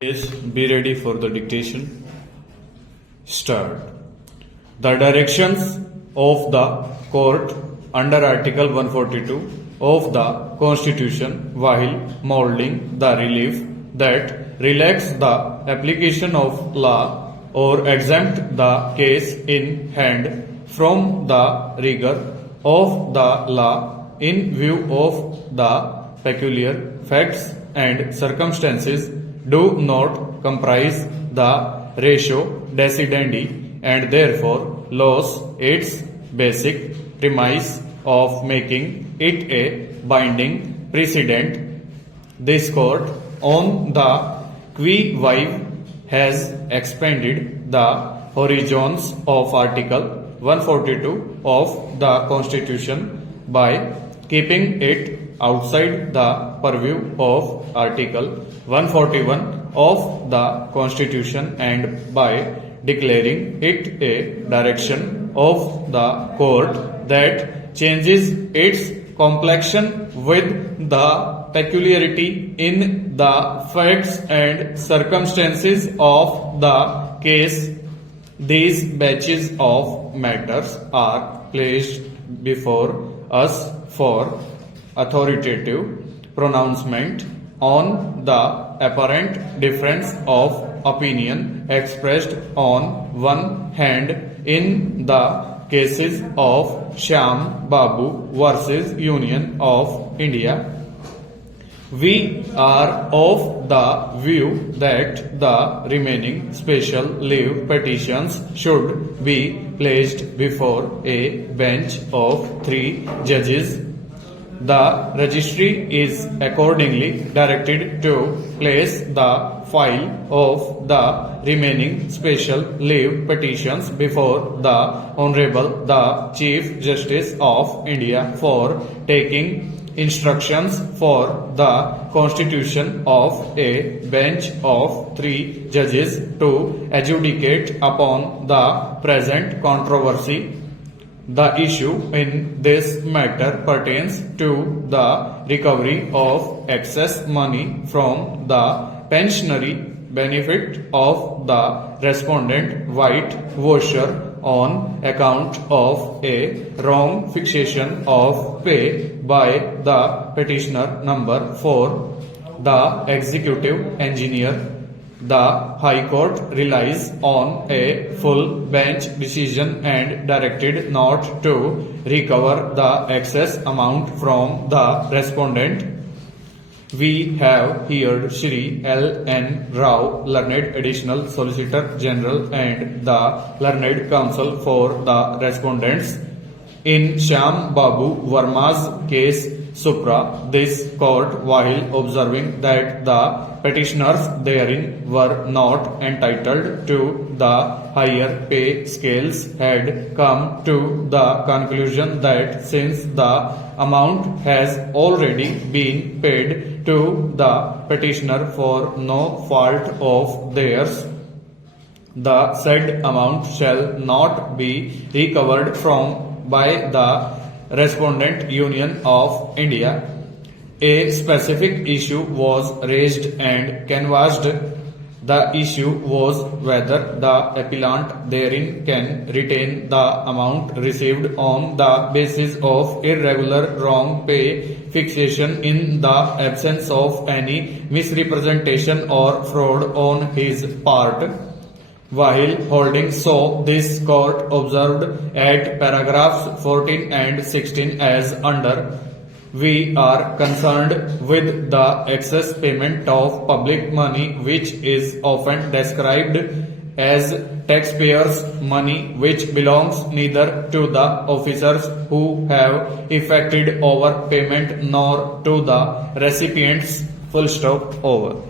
Yes, be ready for the dictation. Start. The directions of the court under Article 142 of the Constitution while molding the relief that relax the application of law or exempt the case in hand from the rigor of the law in view of the peculiar facts and circumstances do not comprise the ratio decidendi and therefore lose its basic premise of making it a binding precedent. This court on the qui vive has expanded the horizons of Article 142 of the Constitution by keeping it outside the purview of Article 141 of the Constitution and by declaring it a direction of the court that changes its complexion with the peculiarity in the facts and circumstances of the case. These batches of matters are placed before us for authoritative pronouncement on the apparent difference of opinion expressed on one hand in the cases of Shyam Babu versus Union of India. We are of the view that the remaining special leave petitions should be placed before a bench of 3 judges. The registry is accordingly directed to place the file of the remaining special leave petitions before the Honorable the Chief Justice of India for taking instructions for the constitution of a bench of 3 judges to adjudicate upon the present controversy. The issue in this matter pertains to the recovery of excess money from the pensionary benefit of the respondent white washer on account of a wrong fixation of pay by the petitioner number 4, the executive engineer. The High Court relies on a full bench decision and directed not to recover the excess amount from the respondent. We have heard Shri L. N. Rao, Learned Additional Solicitor General and the Learned Counsel for the respondents. In Shyam Babu Verma's case supra, this court, while observing that the petitioners therein were not entitled to the higher pay scales, had come to the conclusion that since the amount has already been paid to the petitioner for no fault of theirs, the said amount shall not be recovered from by the Respondent Union of India. A specific issue was raised and canvassed. The issue was whether the appellant therein can retain the amount received on the basis of irregular wrong pay fixation in the absence of any misrepresentation or fraud on his part. While holding so, this court observed at paragraphs 14 and 16 as under: we are concerned with the excess payment of public money which is often described as taxpayers' money which belongs neither to the officers who have effected overpayment nor to the recipients. Full stop. Over.